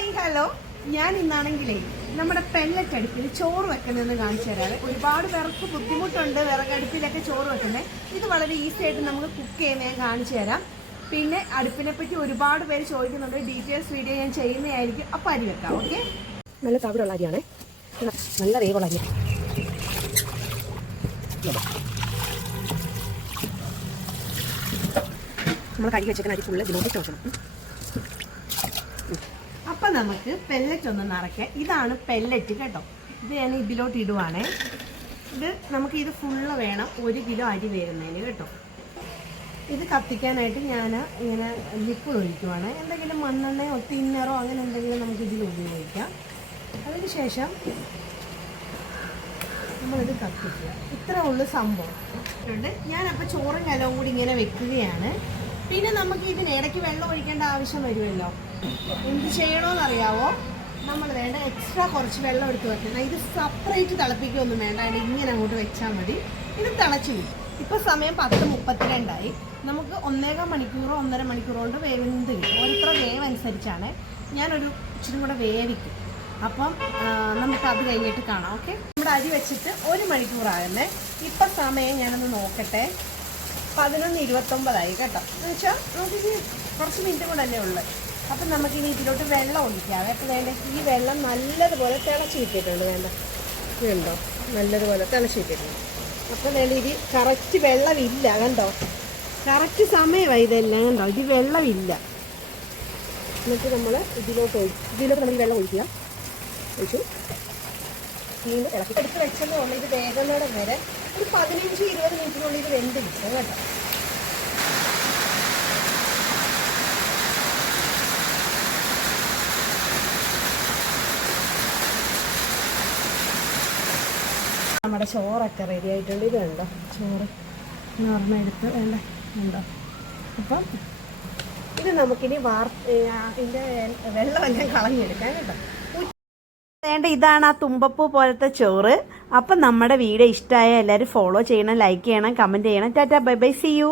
Hi hello, ഞാൻ ഇന്നാണെങ്കിലേ നമ്മുടെ pellet അടുപ്പിൽ ചോറ് വെക്കുന്നതെന്ന് കാണിച്ചു തരാറ്. ഒരുപാട് പേർക്ക് ബുദ്ധിമുട്ടുണ്ട് വിറകടുപ്പിലൊക്കെ ചോറ് വെക്കുന്നത്. ഇത് വളരെ ഈസി ആയിട്ട് നമുക്ക് കുക്ക് ചെയ്യുന്നത് ഞാൻ കാണിച്ചു തരാം. പിന്നെ അടുപ്പിനെ പറ്റി ഒരുപാട് പേര് ചോദിക്കുന്നുണ്ട്. ഡീറ്റെയിൽസ് വീഡിയോ ഞാൻ ചെയ്യുന്നതായിരിക്കും. അപ്പോൾ അരി വെക്കാം. ഓക്കെ, നല്ല തവിടുള്ള അരിയാണ്, നല്ല വേവുള്ള അരി. നമ്മൾ കഴുകി വെച്ചിരിക്കുന്ന അരി ഫുള്ള് ഇതിലോട്ട് വെക്കണം. അപ്പം നമുക്ക് പെല്ലറ്റ് ഒന്ന് നിറയ്ക്കാം. ഇതാണ് പെല്ലറ്റ് കേട്ടോ. ഇത് ഞാൻ ഇതിലോട്ട് ഇടുവാണേ. നമുക്ക് ഇത് ഫുള്ള് വേണം 1 കിലോ അരി വേകുന്നതിന് കേട്ടോ. ഇത് കത്തിക്കാനായിട്ട് ഞാൻ ഇങ്ങനെ ലിക്വിഡ് ഒഴിക്കുവാണ്. എന്തെങ്കിലും മണ്ണെണ്ണയോ തിന്നറോ അങ്ങനെ എന്തെങ്കിലും നമുക്ക് ഇതിൽ ഉപയോഗിക്കാം. അതിന് ശേഷം നമ്മളിത് കത്തിക്കുക. ഇത്ര ഉള്ളു സംഭവം. ഞാനപ്പോൾ ചോറും കലവും കൂടി ഇങ്ങനെ വെക്കുകയാണ്. പിന്നെ നമുക്ക് ഇതിനിടയ്ക്ക് വെള്ളം ഒഴിക്കേണ്ട ആവശ്യം വരുമല്ലോ. എന്ത് ചെയ്യണമെന്നറിയാവോ? നമ്മൾ വേണ്ട എക്സ്ട്രാ കുറച്ച് വെള്ളം എടുത്ത് വെക്കണം. ഇത് സെപ്പറേറ്റ് തിളപ്പിക്കുകയൊന്നും വേണ്ട, അതിന് ഇങ്ങനെ അങ്ങോട്ട് വെച്ചാൽ മതി. ഇത് തിളച്ചു കിട്ടും. ഇപ്പോൾ സമയം 10:32. നമുക്ക് 1.25 മണിക്കൂറോ 1.5 മണിക്കൂറോ കൊണ്ട് വെന്ത് കിട്ടും. ഓരോരുത്തർ വേവ് അനുസരിച്ചാണ്. ഞാനൊരു ഇച്ചിരി കൂടെ വേവിക്കും. അപ്പം നമുക്കത് കഴിഞ്ഞിട്ട് കാണാം. ഓക്കെ, നമ്മുടെ അരി വെച്ചിട്ട് 1 മണിക്കൂറാകുന്നേ. ഇപ്പം സമയം ഞാനൊന്ന് നോക്കട്ടെ. 11:29 കേട്ടോ. എന്ന് വെച്ചാൽ നമുക്കിനി കുറച്ച് മിനിറ്റ് കൊണ്ടല്ലേ ഉള്ളു. അപ്പം നമുക്കിനി ഇതിലോട്ട് വെള്ളം ഒഴിക്കാവേ. അപ്പോൾ വേണ്ട, ഈ വെള്ളം നല്ലതുപോലെ തിളച്ച് കിട്ടിയിട്ടുണ്ട്. വേണ്ടോ, നല്ലതുപോലെ തിളച്ച് കിട്ടിയിട്ടുണ്ട്. അപ്പം വേണ്ട, ഇത് കറക്റ്റ് വെള്ളമില്ല കണ്ടോ. കറക്റ്റ് സമയമായി ഇതെല്ലാം കണ്ടോ. ഇത് വെള്ളമില്ല. എന്നിട്ട് നമ്മൾ ഇതിലോട്ട് നമ്മൾ ഈ വെള്ളം ഒഴിക്കുക. ഒഴിച്ചു വീണ്ടും ഇളക്കി എടുത്ത് വെച്ചതേ ഉള്ളൂ. ഇത് വേഗം വരെ ഒരു 15-20 മിനിറ്റിനുള്ളിൽ ഇത് വെന്ത് കിട്ടും കേട്ടോ. നമ്മുടെ ചോറൊക്കെ റെഡി ആയിട്ടുണ്ട്. ഇത് കണ്ടോ, ചോറ് നോർമെടുത്ത് ഉണ്ടോ. അപ്പം ഇത് നമുക്കിനി ഇതിൻ്റെ വെള്ളമെല്ലാം കളഞ്ഞെടുക്കാം കേട്ടോ. ഇതാണ് ആ തുമ്പപ്പൂ പോലത്തെ ചോറ്. അപ്പം നമ്മുടെ വീഡിയോ ഇഷ്ടമായ എല്ലാവരും ഫോളോ ചെയ്യണം, ലൈക്ക് ചെയ്യണം, കമൻറ്റ് ചെയ്യണം. Ta-ta, bye bye, see U.